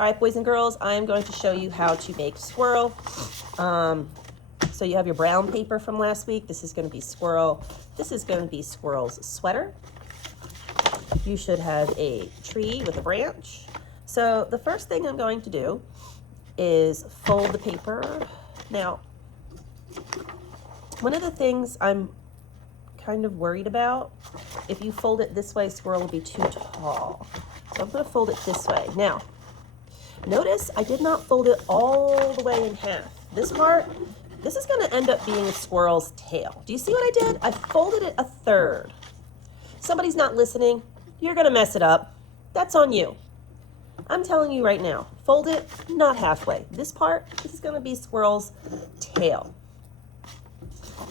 All right, boys and girls, I am going to show you how to make squirrel. So you have your brown paper from last week. This is going to be squirrel. This is going to be squirrel's sweater. You should have a tree with a branch. So the first thing I'm going to do is fold the paper. Now, one of the things I'm kind of worried about, if you fold it this way, squirrel will be too tall. So I'm going to fold it this way. Now, notice I did not fold it all the way in half. This part, this is going to end up being a squirrel's tail. Do you see what I did? I folded it a third. Somebody's not listening. You're going to mess it up. That's on you. I'm telling you right now, fold it not halfway. This part, this is going to be squirrel's tail.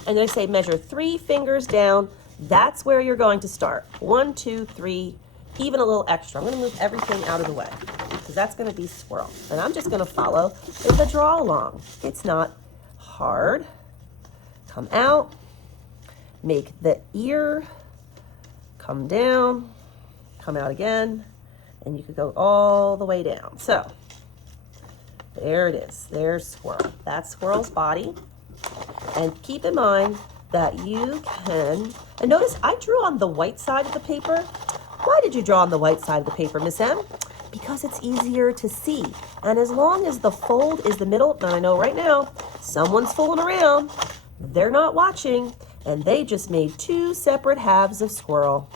And I say measure 3 fingers down. That's where you're going to start. 1, 2, 3, even a little extra. I'm going to move everything out of the way because that's going to be squirrel. And I'm just going to follow the draw along. It's not hard. Come out, make the ear come down, come out again, and you could go all the way down. So there it is. There's squirrel. That's squirrel's body. And keep in mind that you can, and notice I drew on the white side of the paper. Why did you draw on the white side of the paper, Miss M? Because it's easier to see. And as long as the fold is the middle, and I know right now, someone's fooling around, they're not watching, and they just made 2 separate halves of squirrel.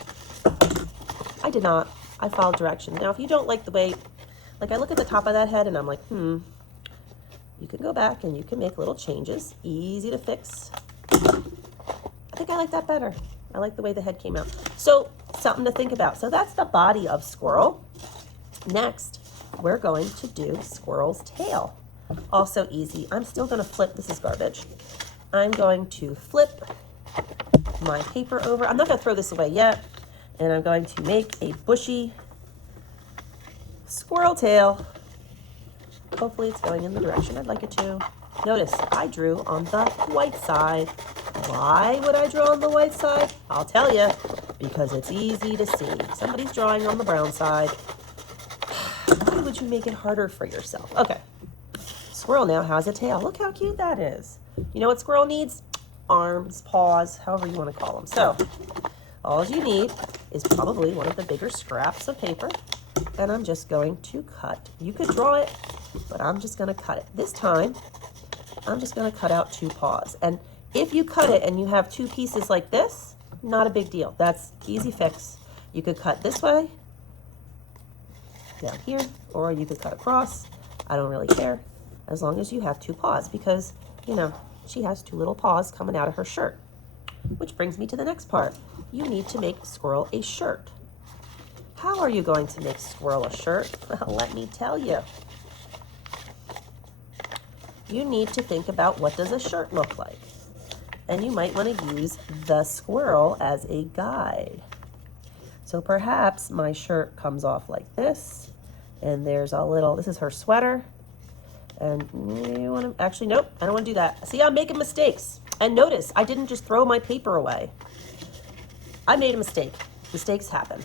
I did not. I followed directions. Now, if you don't like the way, like I look at the top of that head and I'm like, you can go back and you can make little changes. Easy to fix. I think I like that better. I like the way the head came out. So, something to think about. So that's the body of squirrel. Next, we're going to do squirrel's tail. Also easy. I'm still going to flip. This is garbage. I'm going to flip my paper over. I'm not going to throw this away yet. And I'm going to make a bushy squirrel tail. Hopefully it's going in the direction I'd like it to. Notice I drew on the white side. Why would I draw on the white side? I'll tell you, because it's easy to see. Somebody's drawing on the brown side. Why would you make it harder for yourself? Okay, squirrel now has a tail. Look how cute that is. You know what squirrel needs? Arms, paws, however you want to call them. So all you need is probably one of the bigger scraps of paper, and I'm just going to cut. You could draw it, but I'm just going to cut it. This time, I'm just going to cut out 2 paws. And if you cut it and you have 2 pieces like this, not a big deal. That's easy fix. You could cut this way, down here, or you could cut across. I don't really care, as long as you have 2 paws, because, you know, she has 2 little paws coming out of her shirt. Which brings me to the next part. You need to make squirrel a shirt. How are you going to make squirrel a shirt? Well, let me tell you. You need to think about what does a shirt look like. And you might want to use the squirrel as a guide. So perhaps my shirt comes off like this. And there's a little, this is her sweater. And you want to, actually, nope, I don't want to do that. See, I'm making mistakes. And notice, I didn't just throw my paper away. I made a mistake. Mistakes happen.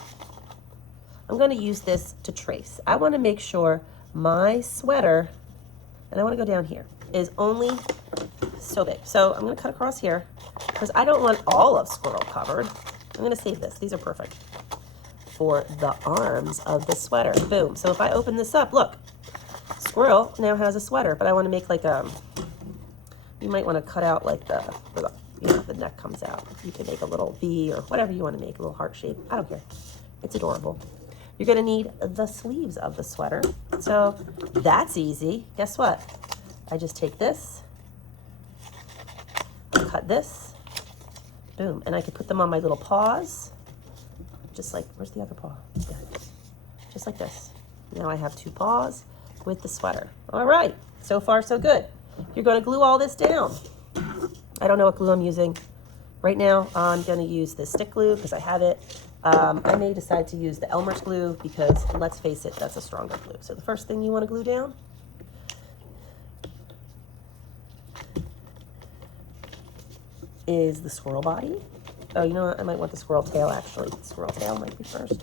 I'm going to use this to trace. I want to make sure my sweater, and I want to go down here, is only so big. So I'm going to cut across here because I don't want all of squirrel covered. I'm going to save this. These are perfect for the arms of the sweater. Boom. So if I open this up, look, squirrel now has a sweater, but I want to make like a, you might want to cut out like the neck comes out. You can make a little V or whatever you want to make, a little heart shape. I don't care. It's adorable. You're going to need the sleeves of the sweater. So that's easy. Guess what? I just take this, cut this, boom, and I can put them on my little paws, just like, where's the other paw? Yeah. Just like this. Now I have 2 paws with the sweater. All right, so far so good. You're going to glue all this down. I don't know what glue I'm using. Right now, I'm going to use this stick glue because I have it. I may decide to use the Elmer's glue because, let's face it, that's a stronger glue. So the first thing you want to glue down is the squirrel body. Oh, you know what? I might want the squirrel tail, actually. The squirrel tail might be first.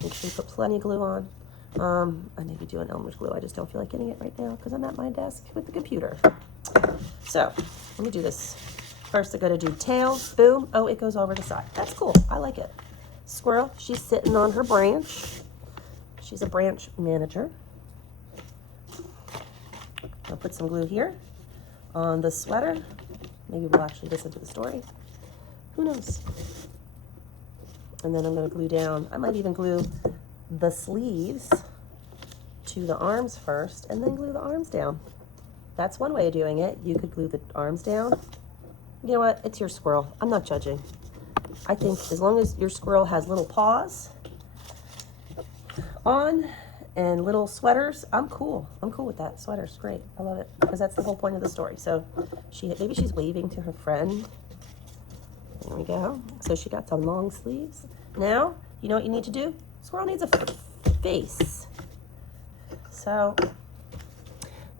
Make sure you put plenty of glue on. I may be doing Elmer's glue. I just don't feel like getting it right now because I'm at my desk with the computer. So let me do this. First, I gotta do tail, boom. Oh, it goes over the side. That's cool, I like it. Squirrel, she's sitting on her branch. She's a branch manager. I'll put some glue here on the sweater. Maybe we'll actually listen to the story. Who knows? And then I'm gonna glue down, I might even glue the sleeves to the arms first and then glue the arms down. That's one way of doing it. You could glue the arms down. You know what? It's your squirrel. I'm not judging. I think as long as your squirrel has little paws on and little sweaters, I'm cool. I'm cool with that. Sweater's great. I love it because that's the whole point of the story. So maybe she's waving to her friend. There we go. So she got some long sleeves. Now, you know what you need to do? Squirrel needs a face. So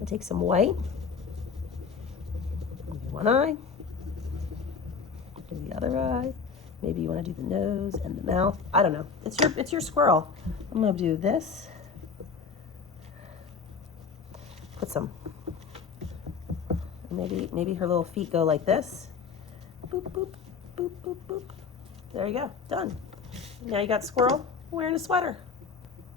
I'll take some white. Do one eye. Do the other eye. Maybe you want to do the nose and the mouth. I don't know. It's your squirrel. I'm gonna do this. Put some. Maybe her little feet go like this. Boop boop boop boop boop. There you go. Done. Now you got squirrel wearing a sweater.